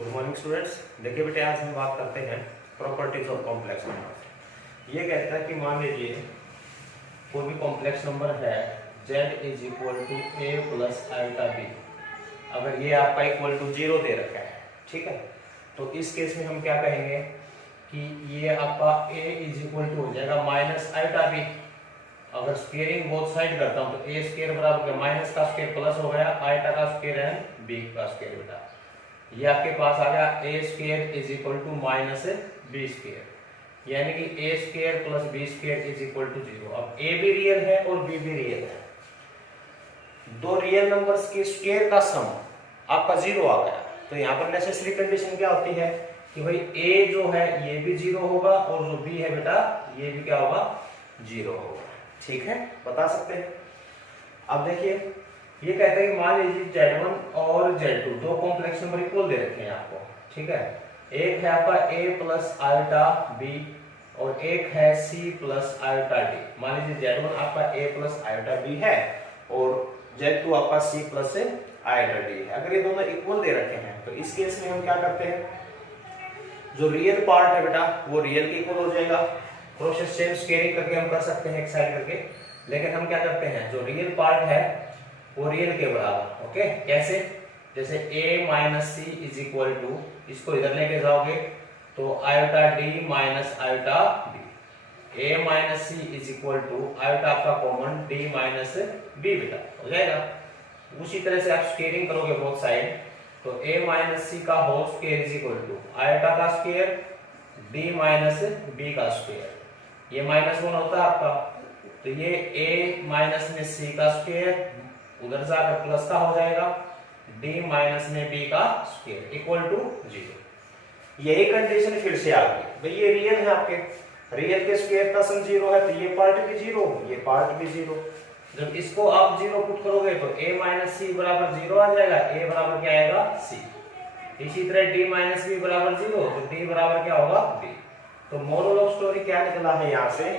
Good morning students. देखिए बेटे, आज हम बात करते हैं प्रॉपर्टीज ऑफ कॉम्प्लेक्स नंबर। ये कहता है कि मान लीजिए कोई भी कॉम्प्लेक्स नंबर है z is equal to a plus iota b। अगर ये आपका इक्वल टू 0 दे रखा है, ठीक है, तो इस केस में हम क्या कहेंगे कि ये आपका a इज इक्वल टू हो जाएगा माइनस आयोटा b। अगर स्क्वेयरिंग बोथ साइड करता हूं तो a स्क्वायर बराबर माइनस का स्क्वायर प्लस हो गया आयोटा का स्क्वायर एंड b का स्क्वायर बेटा। ये आपके पास आ गया a square is equal to minus B square, यानी कि a square plus b square is equal to 0। अब ए भी रियल है और बी भी रियल है, दो रियल नंबर्स के स्क्वायर का सम आपका 0 आ गया। तो यहाँ पर नेसेसरी कंडीशन क्या होती है कि भाई ए जो है ये भी 0 होगा और जो बी है बेटा ये भी क्या होगा 0 होगा। ठीक है, बता सकते हैं। अब देखिए ये कहते हैं कि मान लीजिए Z1 और Z2 दो कॉम्प्लेक्स नंबर इक्वल दे रखे हैं आपको, ठीक है। एक है आपका a प्लस आयोटा b और एक है c प्लस आयोटा d। मान लीजिए Z1 आपका a प्लस आयोटा b है और Z2 आपका c प्लस आयोटा d है। अगर ये दोनों इक्वल दे रखे हैं तो इस केस में हम क्या करते हैं, जो रियल पार्ट है बेटा वो रियल के इक्वल हो जाएगा। प्रोसेस सेम स्क्वेयरिंग करके हम कर सकते हैं एक साइड करके, लेकिन हम क्या करते हैं जो रियल पार्ट है वो रियल के बराबर। ओके, कैसे? जैसे a minus c is equal to, इसको इधर लेके जाओगे तो iota d minus iota b। a minus c is equal to iota आपका कॉमन d माइनस b बेटा हो जाएगा। उसी तरह से आप स्क्वेयरिंग करोगे बोथ साइड तो a माइनस सी का whole square is equal to iota का स्क्वायर d माइनस b का स्क्वायर। ये माइनस 1 होता है आपका, तो ये a माइनस में c का स्क्वायर उधर जाकर प्लस का हो जाएगा d माइनस में b का स्क्वायर इक्वल टू 0। यही कंडीशन फिर से आ गई भाई, ये रियल है आपके, रियल के स्क्वायर का सम 0 है तो ये पार्ट भी 0 ये पार्ट भी 0। जब इसको आप 0 पुट करोगे तो a माइनस सी बराबर 0 आ जाएगा, a बराबर क्या आएगा c। इसी तरह d माइनस b बराबर 0 तो d बराबर क्या होगा b। तो मोरल ऑफ स्टोरी क्या निकला है यहाँ से,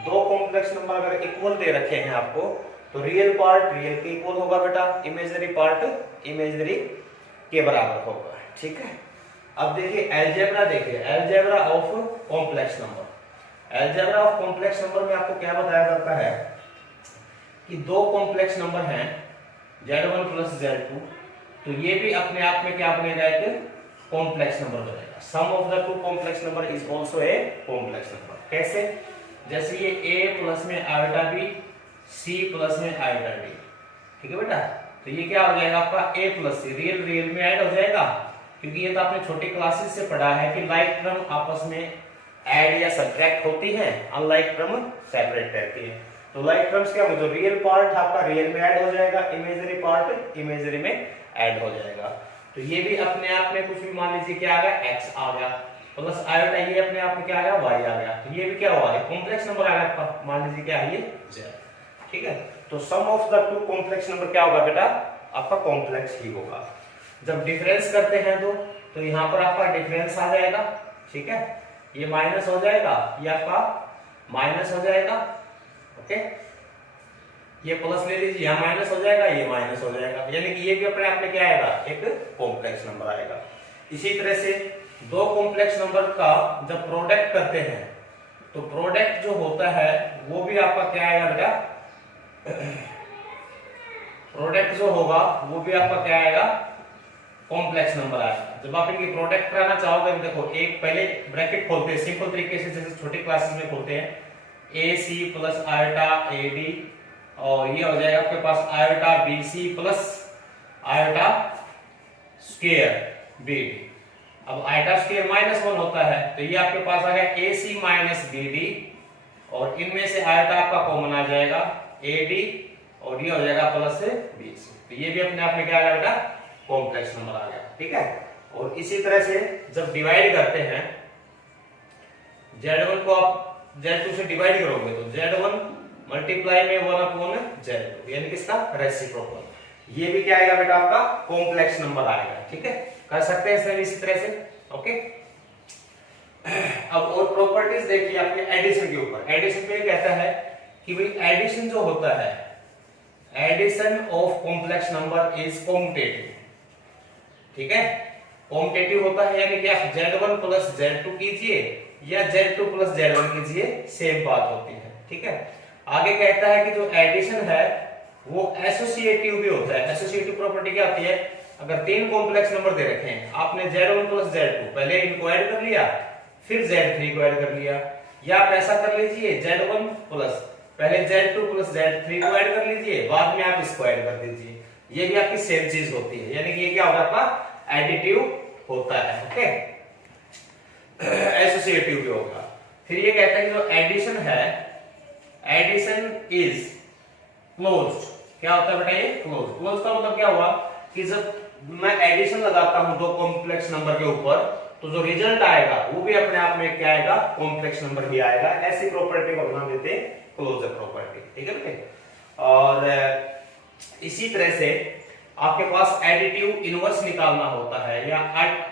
दो कॉम्प्लेक्स नंबर अगर इक्वल दे रखे हैं आपको तो रियल पार्ट रियल के इक्वल होगा बेटा, इमेजिनरी पार्ट इमेजिनरी के बराबर होगा। ठीक है, अब देखिए अलजेब्रा, देखिए algebra of complex number. Algebra of complex number में आपको क्या बताया जाता है कि दो कॉम्प्लेक्स नंबर हैं Z1 प्लस Z2, तो ये भी अपने आप में क्या बनेगा, एक कॉम्प्लेक्स नंबर बनेगा। Sum of the two complex number is also a complex number. कैसे? जैसे ये a प्लस में आयोटा b c प्लस में आयोटा d, ठीक है बेटा। तो ये क्या हो जाएगा आपका a plus c, real real में ऐड हो जाएगा, क्योंकि ये तो आपने छोटी क्लासेस से पढ़ा है कि लाइक टर्म आपस में ऐड या सब्ट्रैक्ट होती हैं, अनलाइक टर्म सेपरेट रहती है। तो लाइक टर्म्स क्या होगा, जो रियल पार्ट आपका रियल में ऐड हो जाएगा, इमेजिनरी पार्ट इमेजिनरी में ऐड हो जाएगा। तो ये भी अपने आप में कुछ भी मान लीजिए क्या आ गया x आ गया प्लस आयोटा, ये अपने आप में क्या आ गया y आ गया, तो ये भी क्या हुआ कॉम्प्लेक्स नंबर आ गया आपका, मान लीजिए क्या है ये z। ठीक है, तो sum of the two complex number क्या होगा बेटा, आपका कॉम्प्लेक्स ही होगा। जब डिफरेंस करते हैं तो यहाँ पर आपका डिफरेंस आ जाएगा, ठीक है, ये माइनस हो जाएगा, ये आपका माइनस हो जाएगा। ओके, ये प्लस ले लीजिए, यहाँ माइनस हो जाएगा, ये माइनस हो जाएगा, यानी कि ये भी अपने आप में क्या आएगा, एक कॉम्प्लेक्स नंबर आएगा। इसी तरह से दो कॉम्प्लेक्स नंबर का जब प्रोडक्ट करते हैं तो प्रोडक्ट जो होता है वो भी आपका क्या आएगा बेटा, प्रोडक्ट जो होगा वो भी आपका क्या आएगा, कॉम्प्लेक्स नंबर आएगा। जब आप इनकी प्रोडक्ट कराना चाहोगे, देखो एक पहले ब्रैकेट खोलते हैं सिंपल तरीके से, जैसे छोटी क्लासेस में खोलते हैं, a c plus iota a d, और ये हो जाएगा आपके पास iota b c plus iota square b d. अब आयोटा स्क्वायर माइनस 1 होता है तो ये आपके पास आ गया a c minus b d, और इनमें से आयोटा आपका कॉमन आ जाएगा ए डी, और ये हो जाएगा प्लस बी सी। तो ये भी अपने आप में क्या आ गया बेटा, कॉम्प्लेक्स नंबर आ गया। ठीक है, और इसी तरह से जब डिवाइड करते हैं Z1 को आप Z2 से डिवाइड करोगे तो Z1 मल्टीप्लाई में 1 अपॉन Z2, यानी किसका रेसिप्रोकल, ये भी क्या आएगा बेटा आपका कॉम्प्लेक्स नंबर आएगा। ठीक है, कर सकते हैं सर इसी तरह से। ओके, अब और प्रॉपर्टीज देखिए आपके एडिशन के ऊपर। एडिशन में कहता है कि भाई एडिशन जो होता है, addition of complex number is commutative. ठीक है, कॉम्पिटेटिव होता है, यानी कि आप Z1 प्लस Z2 कीजिए या Z2 प्लस Z1 कीजिए, सेम बात होती है। ठीक है, आगे कहता है कि जो एडिशन है वो एसोसिएटिव भी होता है। एसोसिएटिव प्रॉपर्टी क्या होती है, अगर तीन कॉम्प्लेक्स नंबर दे रखे हैं, आपने Z1 प्लस Z2 पहले इनको ऐड कर लिया, फिर Z3 को ऐड कर लिया, या आप ऐसा कर लीजिए Z1 प्लस पहले Z2 प्लस Z3 को ऐड कर लीजिए, बाद में आप इसको ऐड कर दीजिए, ये भी आपकी सेम चीज होती है, यानी कि ये क्या होगा आपका एडिटिव होता है। ओके, एसोसिएटिव भी होगा। फिर ये कहता है कि जो एडिशन है, एडिशन इज क्लोज्ड। क्या होता है बेटा ये क्लोज। क्लोज का मतलब क्या हुआ कि जब मैं एडिशन लगाता हूं दो कॉम्प्लेक्स नंबर के ऊपर, तो जो रिजल्ट आएगा वो भी अपने आप में क्या आएगा, कॉम्प्लेक्स नंबर ही आएगा। ऐसी प्रॉपर्टी को हम देते हैं क्लोजर प्रॉपर्टी। ठीक है बेटे, और इसी तरह से आपके पास एडिटिव इनवर्स निकालना होता है, या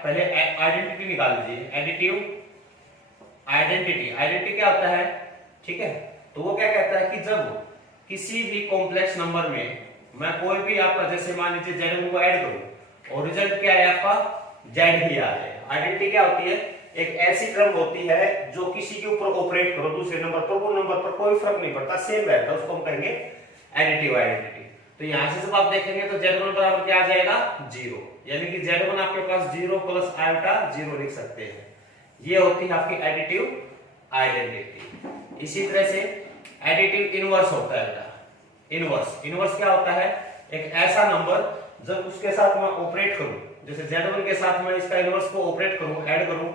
पहले आइडेंटिटी निकाल लीजिए। एडिटिव आइडेंटिटी क्या होता है, ठीक है, तो वो क्या कहता है कि जब किसी भी कॉम्प्लेक्स नंबर में मैं कोई भी आपका, जैसे मान लीजिए Z1 को ऐड करूं और रिजल्ट क्या है आपका Z ही आ जाए। आइडेंटिटी क्या होती है, एक ऐसी टर्म होती है जो किसी के ऊपर ऑपरेट करो दूसरे नंबर पर, वो नंबर पर कोई फर्क नहीं पड़ता, सेम रहता है, उसको हम कहेंगे एडिटिव आइडेंटिटी। तो यहां से जब आप देखेंगे तो Z1 बराबर क्या आ जाएगा 0, यानी कि Z1 आपके पास 0 प्लस आयोटा 0 लिख सकते हैं। ये होती है आपकी एडिटिव आइडेंटिटी। इसी तरह से एडिटिव इनवर्स होता है। इनवर्स क्या होता है, एक ऐसा नंबर जब उसके साथ मैं ऑपरेट करूं, जैसे Z1 के साथ मैं इसका इनवर्स को ऑपरेट करूं, ऐड करूं,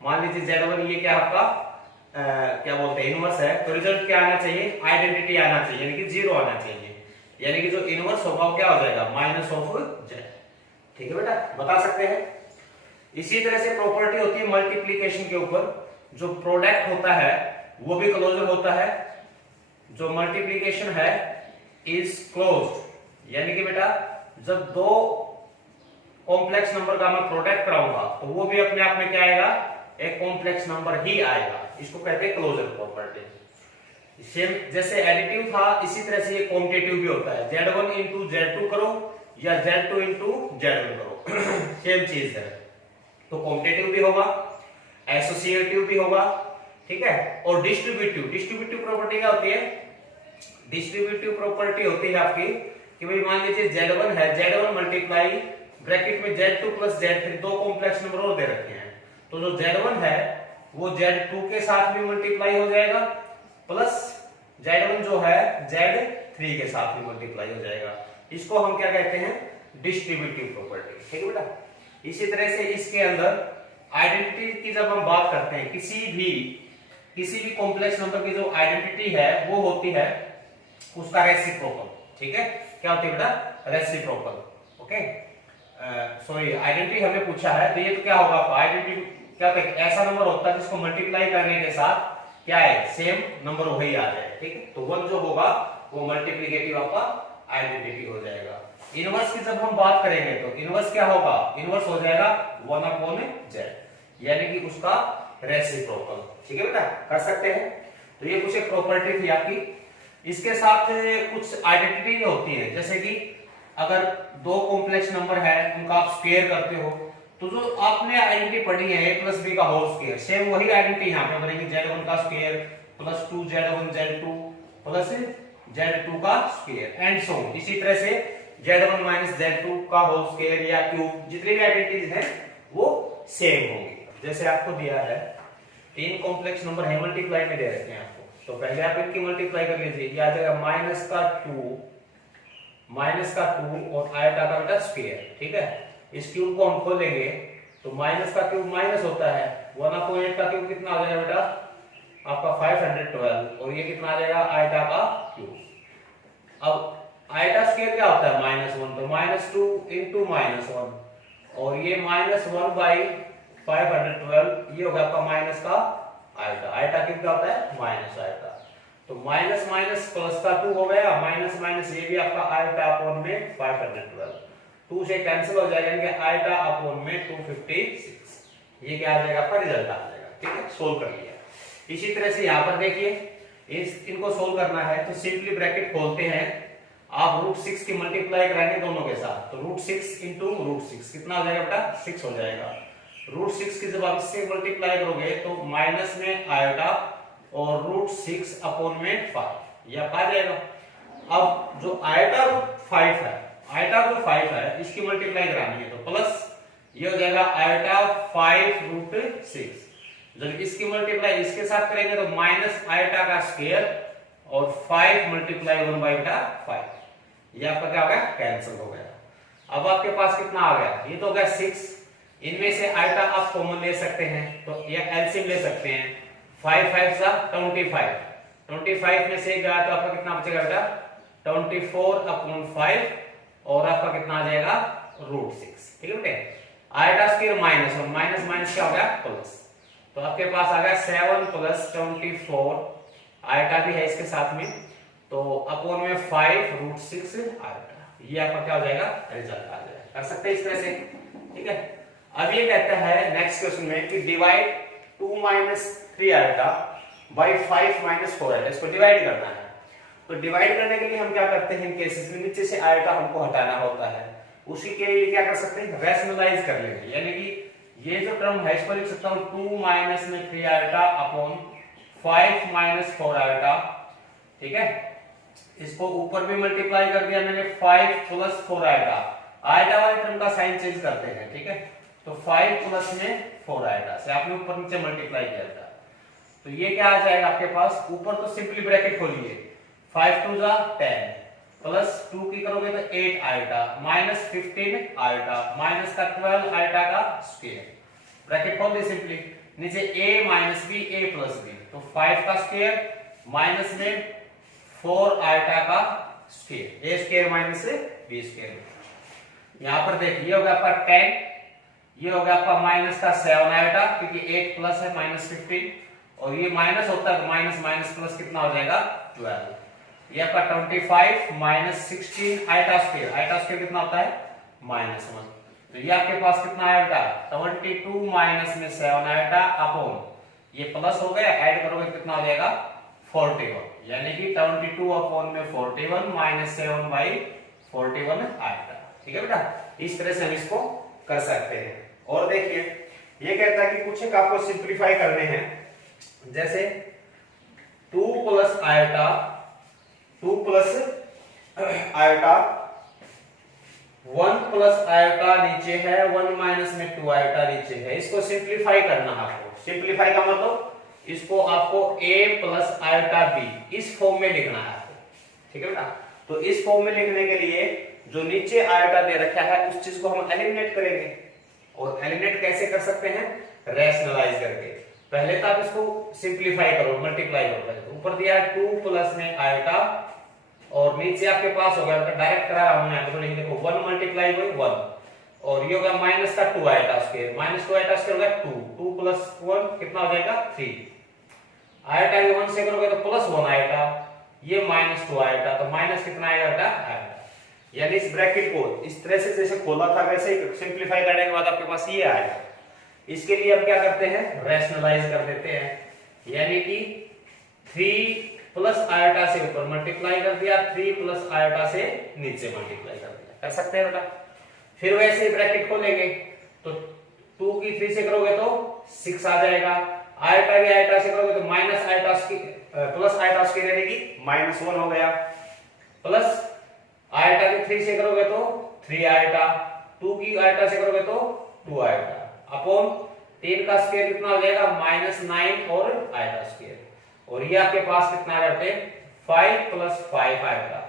मान लीजिए Z1 ये क्या आपका क्या बोलते हैं इनवर्स है, तो रिजल्ट क्या आना चाहिए, आइडेंटिटी आना चाहिए, यानी कि 0 आना चाहिए, यानी कि जो इनवर्स होगा वो क्या हो जाएगा माइनस ऑफ Z। ठीक है बेटा, बता सकते हैं। इसी तरह से प्रॉपर्टी होती है मल्टीप्लीकेशन के ऊपर, जो प्रोडक्ट होता है वो भी क्लोजर होता है। जो मल्टीप्लीकेशन है इज क्लोज्ड, यानी कि बेटा जब दो कॉम्प्लेक्स नंबर का मैं प्रोडक्ट कराऊंगा तो वो भी अपने आप में क्या आएगा, एक कॉम्प्लेक्स नंबर ही आएगा। इसको कहते हैं क्लोजर प्रॉपर्टी। सेम जैसे एडिटिव था, इसी तरह से ये कॉम्पिटेटिव भी होता है। Z1 इंटू Z2 करो या Z2 इंटू Z1 करो सेम चीज है। तो कॉम्पिटेटिव भी होगा, एसोसिएटिव भी होगा, ठीक है। और डिस्ट्रीब्यूटिव प्रॉपर्टी क्या होती है, डिस्ट्रीब्यूटिव प्रॉपर्टी होती है आपकी कि भाई मान लीजिए Z1 है, Z1 मल्टीप्लाई ब्रैकेट में Z2 प्लस Z3 दो कॉम्प्लेक्स नंबर और दे रखे हैं, तो जो Z1 है वो Z2 के साथ भी मल्टीप्लाई हो जाएगा, प्लस Z1 जो है Z3 के साथ भी मल्टीप्लाई हो जाएगा। इसको हम क्या कहते हैं, डिस्ट्रीब्यूटिव प्रॉपर्टी। ठीक है बेटा। इसी तरह से इसके अंदर आइडेंटिटी की जब हम बात करते हैं, किसी भी कॉम्प्लेक्स नंबर की जो आइडेंटिटी है वो होती है उसका रेसिप्रोकल। ठीक है, क्या होती है बेटा, रेसिप्रोकल। ओके, सॉरी आइडेंटिटी हमने पूछा है, तो ये तो क्या होगा आपका आइडेंटिटी क्या होता है, ऐसा नंबर होता है जिसको मल्टीप्लाई करने के साथ क्या है सेम नंबर वही आ जाए। ठीक है, तो 1 जो होगा वो मल्टीप्लिकेटिव आपका आइडेंटिटी हो जाएगा। इनवर्स की जब हम बात करेंगे तो इनवर्स क्या होगा, इनवर्स हो जाएगा 1/z, यानी कि उसका रेसिप्रोकल। ठीक है बेटा, कर सकते हैं। तो ये कुछ एक प्रॉपर्टी थी आपकी। इसके साथ कुछ आइडेंटिटी होती है, जैसे कि अगर दो कॉम्प्लेक्स नंबर है उनका आप स्क्वायर करते हो, तो जो आपने आइडेंटिटी पढ़ी है a + b का होल स्क्वायर, सेम वही आइडेंटिटी यहाँ पे बनेगी, Z1 का square plus 2Z1 Z2 plus Z2 का स्क्वायर एंड सो ऑन। इसी तरह से Z1 माइनस Z2 का होल स्क्वायर या क्यूब, जितनी भी आइडेंटिटीज हैं वो सेम होंगी। जैसे आपको दिया है तीन कॉम्प्लेक्स नंबर है, मल्टीप्लाई में दे रखे हैं आपको, तो पहले आप इनकी मल्टीप्लाई कर लीजिए, ये आ जाएगा माइनस का 2 और आयता का बेटा स्क्वायर। ठीक है, इस क्यूब को हम खोलेंगे तो माइनस का क्यूब माइनस होता है, 1/8 का क्यूब कितना आ जाएगा बेटा आपका 512, और ये कितना आ जाएगा आयता का क्यूब। अब आयता स्क्वायर क्या होता है -1, तो -2 इंटू -1, और ये -1/512 ये होगा आपका माइनस का आयता। आयता कितना होता है माइनस आयता, तो माइनस माइनस प्लस का 2 हो गया, माइनस माइनस ये भी आपका आयता अपॉन में 512, 2 से कैंसिल हो जाएगा, यानी कि आयता अपॉन में 256। ये क्या आ जाएगा आपका रिजल्ट आ जाएगा। ठीक है, सोल्व कर लिया। इसी तरह से यहाँ पर देखिए इनको सोल्व करना है तो सिंपली ब्रैकेट खोलते हैं आप √6 की मल्टीप्लाई कराएंगे दोनों के साथ, तो √6 इंटू √6 कितना हो जाएगा बेटा, 6 हो जाएगा। √6 की जब आप इससे मल्टीप्लाई करोगे तो माइनस में आयोटा और √6 अपॉन में 5 ये आ जाएगा। अब जो आयोटा √5 है, आयोटा √5 है, इसकी मल्टीप्लाई करानी है तो प्लस ये हो जाएगा आयोटा 5√6। जब इसकी मल्टीप्लाई इसके साथ करेंगे तो माइनस आयोटा का स्क्वायर और 5 मल्टीप्लाई 1/5, ये आपका क्या हो गया, कैंसिल हो गया। अब आपके पास कितना आ गया, ये तो हो गया 6, इनमें से आयोटा आप कॉमन ले सकते हैं तो ये एलसीएम ले सकते हैं। 5 5 सा 25, 25 में से गया तो आपका कितना बचेगा बेटा, 24/5 और आपका कितना आ जाएगा √6। ठीक है बेटे, आयोटा स्क्वायर माइनस और माइनस माइनस क्या हो गया प्लस, तो आपके पास आ गया 7 + 24, आयोटा भी है इसके साथ में, तो अपॉन में 5√6 आयोटा, ये आपका क्या हो जाएगा, रिजल्ट आ जाएगा। कर सकते हैं इस तरह से। ठीक है, अब ये कहता है नेक्स्ट क्वेश्चन में कि डिवाइड 2 - 3 आयोटा बाय 5 - 4 आयोटा, इसको डिवाइड करना है। तो डिवाइड करने के लिए हम क्या करते हैं, इन केसेस में नीचे से आयोटा हमको हटाना होता है, उसी के लिए क्या कर सकते हैं, रैशनलाइज कर लेंगे, यानी कि ये जो टर्म है इसको लिख सकता हूं 2 - 3 आयोटा अपॉन 5 - 4 आयोटा। ठीक है, इसको ऊपर भी मल्टीप्लाई कर दिया मैंने 5 + 4 आयोटा, आयोटा वाले टर्म का साइन चेंज करते हैं। ठीक है, तो 5 + 4 आयोटा से आपने ऊपर नीचे मल्टीप्लाई किया था, तो ये क्या आ जाएगा आपके पास, ऊपर तो सिंपली ब्रैकेट खोलिए, 5 2 = 10 प्लस 2 की करोगे तो 8 आयोटा माइनस 15 आयोटा माइनस का 12 आयोटा का स्क्वायर, ब्रैकेट खोल दी सिंपली, नीचे a - b a + b, तो 5 का स्क्वायर माइनस में 4 आयोटा का square, a square - b square. यहां पर देखिए ये होगा आपका 10, ये होगा आपका माइनस का 7 आयोटा, क्योंकि 8 प्लस है -15, और ये माइनस होता है तो माइनस माइनस प्लस कितना हो जाएगा 12, ये आपका 25 - 16 आयोटा स्क्वायर, आयोटा स्क्वायर कितना होता है -1, तो ये आपके पास कितना आया बेटा 22 माइनस में 7 आयोटा अपॉन ये प्लस हो गया, ऐड करोगे कितना हो जाएगा 41, यानी कि 22 अपॉन में 41 - 7/41 आयोटा। ठीक है बेटा, इस तरह से हम इसको कर सकते हैं। और देखिए ये कहता है कि कुछ एक आपको सिंपलीफाई करने हैं, जैसे 2 + आयोटा 2 + आयोटा 1 + आयोटा नीचे है, 1 - में 2 आयोटा नीचे है, इसको सिंपलीफाई करना है आपको। सिंपलीफाई का मतलब इसको आपको a + आयोटा b इस फॉर्म में लिखना है आपको। ठीक है बेटा, तो इस फॉर्म में लिखने के लिए जो नीचे आयोटा दे रखा है उस चीज को हम एलिमिनेट करेंगे, और एलिमिनेट कैसे कर सकते हैं, रैशनलाइज करके। पहले तो आप इसको सिंपलीफाई करो, मल्टीप्लाई करो, तो ऊपर दिया है 2 + में आयोटा और नीचे आपके पास होगा, डायरेक्ट करा रहा हूं मैं, तो लिख देखो 1 × 1 और ये होगा माइनस का 2 आयोटा स्क्वायर, -2 आयोटा स्क्वायर होगा 2, 2 + 1 कितना हो जाएगा 3, आयोटा ये 1 से करोगे तो +1 आयोटा, ये -2 आयोटा, तो माइनस कितना आएगा बेटा आयोटा, यानी इस ब्रैकेट को इस तरह से जैसे खोला था वैसे ही सिंपलीफाई करने के बाद आपके पास ये आएगा। इसके लिए अब क्या करते हैं, रैशनलाइज कर देते हैं, यानी कि 3 + आयोटा से ऊपर मल्टीप्लाई कर दिया, 3 + आयोटा से नीचे मल्टीप्लाई कर दिया, कर सकते हैं बेटा। फिर वैसे ही ब्रैकेट खोलेंगे तो 2 की 3 से करोगे तो 6 आ जाएगा, आयोटा की आयोटा से करोगे तो minus iota plus iota square यानी कि -1 हो गया, प्लस आयोटा की 3 से करोगे तो 3 आयोटा, 2 की आयोटा से करोगे तो 2 आयोटा अपॉन 3 का स्क्वायर कितना हो जाएगा -9 और आयोटा स्क्वायर, और ये आपके पास कितना आ जाते 5 + 5 आयोटा,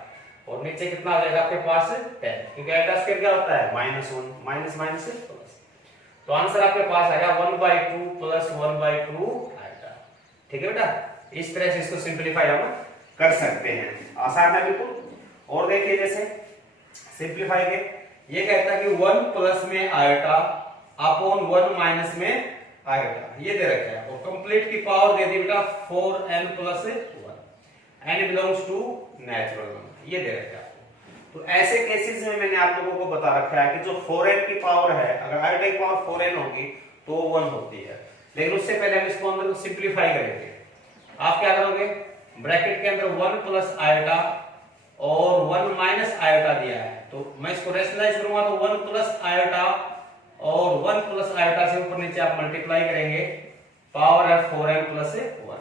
और नीचे कितना हो जाएगा आपके पास 10, क्योंकि आयोटा स्क्वायर क्या होता है -1 माइनस माइनस प्लस, तो आंसर आपके पास आएगा 1/2 + 1/2 आयोटा। ठीक है बेटा, इस तरह से इसको सिंपलीफाई हम कर सकते हैं, आसान है बिल्कुल। और देखिए जैसे सिंपलीफाई के ये कहता है कि 1 + में आयोटा अपॉन 1 - में आयोटा, ये दे रखा है, और कंप्लीट की पावर दे दी बेटा 4n + 1, n belongs to natural number, ये दे रखा है आपको। तो ऐसे केसेस में मैंने आप लोगों को बता रखा है कि जो 4n की पावर है, अगर आयोटा की पावर 4n होगी तो 1 होती है, लेकिन उससे पहले हम इसको अंदर सिंपलीफाई करेंगे। आप क्या करोगे, ब्रैकेट के अंदर 1 + आयोटा और 1 माइनस आयोटा दिया है, तो मैं इसको रेशनलाइज करूंगा तो 1 प्लस आयोटा और 1 प्लस आयोटा से ऊपर नीचे आप मल्टीप्लाई करेंगे, पावर है 4n प्लस 1।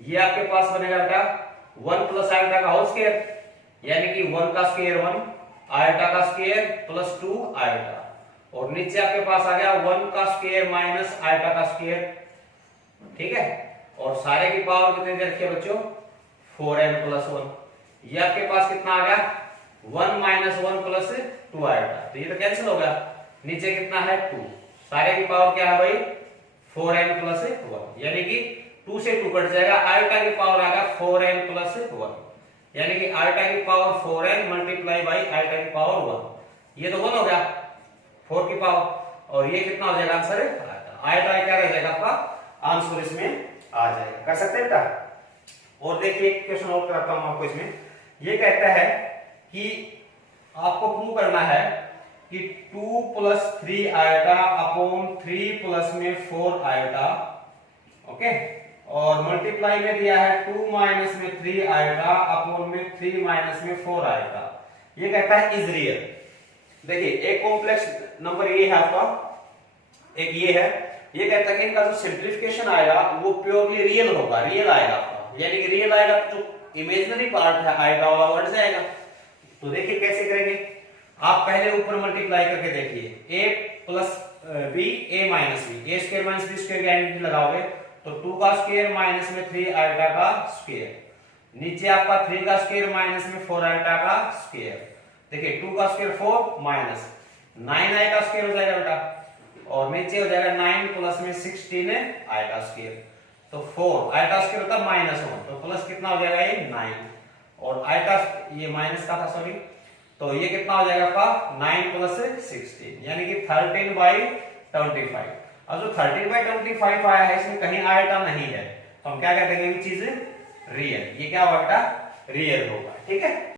ये आपके पास बनेगा बेटा 1 प्लस आयोटा का होल स्क्वायर, यानी कि 1 का स्क्वायर 1, आयोटा का स्क्वायर प्लस 2 आयोटा, और नीचे आपके पास आ गया 1 का स्क्वायर माइनस आयोटा का स्क्वायर, ठीक है। और सारे की पावर कितने दे रखी है बच्चों, 4n प्लस 1। ये आपके पास कितना आ गया 1 माइनस 1 प्लस 2 आयोटा, तो ये तो कैंसिल हो गया, नीचे कितना है 2, सारे की पावर क्या है भाई 4n प्लस 1, यानी कि 2 से 2 कट जाएगा, आयोटा की पावर आ गया 4n प्लस 1, यानी कि आयोटा की power 4n multiply by iota की पावर 1, ये तो 1 हो गया 4 की पावर, और ये कितना हो जाएगा आंसर आयोटा क्या रह जाएगा आपका आंसर इसमें आ जाएगा। कर सकते हैं बेटा। और देखिए एक क्वेश्चन और कराता हूं आपको, इसमें ये कहता है कि आपको प्रूव करना है कि 2 प्लस 3 आयोटा अपॉन 3 प्लस में 4 आयोटा, ओके, और मल्टीप्लाई में दिया है 2 माइनस में 3 आयोटा अपॉन में 3 माइनस में 4 आयोटा। ये कहता है इज रियल। देखिए एक कॉम्प्लेक्स नंबर ये है आपका, एक ये है, ये कहता है कि इनका जो सिंप्लीफिकेशन आएगा वो प्योरली रियल होगा, रियल आएगा आपका, यानी कि रियल आएगा तो जो इमेजिनरी पार्ट है आएगा वाला वर्ड जाएगा। तो देखिए कैसे करेंगे, आप पहले ऊपर मल्टीप्लाई करके देखिए, a plus b a minus B, A square minus B square की आइडेंटिटी लगाओगे तो 2 का स्क्वायर माइनस में 3 आयोटा का स्क्वायर, नीचे आपका 3 का स्क्वायर माइनस में 4 आयोटा का स्क्वायर, देखिए 2 का स्क्वायर 4 माइनस 9 आयोटा स्क्वायर हो जाएगा बेटा, और नीचे हो जाएगा 9 प्लस में 16 आयोटा स्क्वायर, तो 4 आयोटा स्क्वायर होता है -1, तो प्लस कितना हो जाएगा ये 9, और आयोटा ये माइनस का था सॉरी, तो ये कितना हो जाएगा आपका 9 प्लस 16, यानी कि 13/25। अब जो 13/25 आया है इसमें कहीं आयोटा नहीं है, तो हम क्या कहते हैं ये चीज रियल, ये क्या होगा बेटा रियल होगा, ठीक है।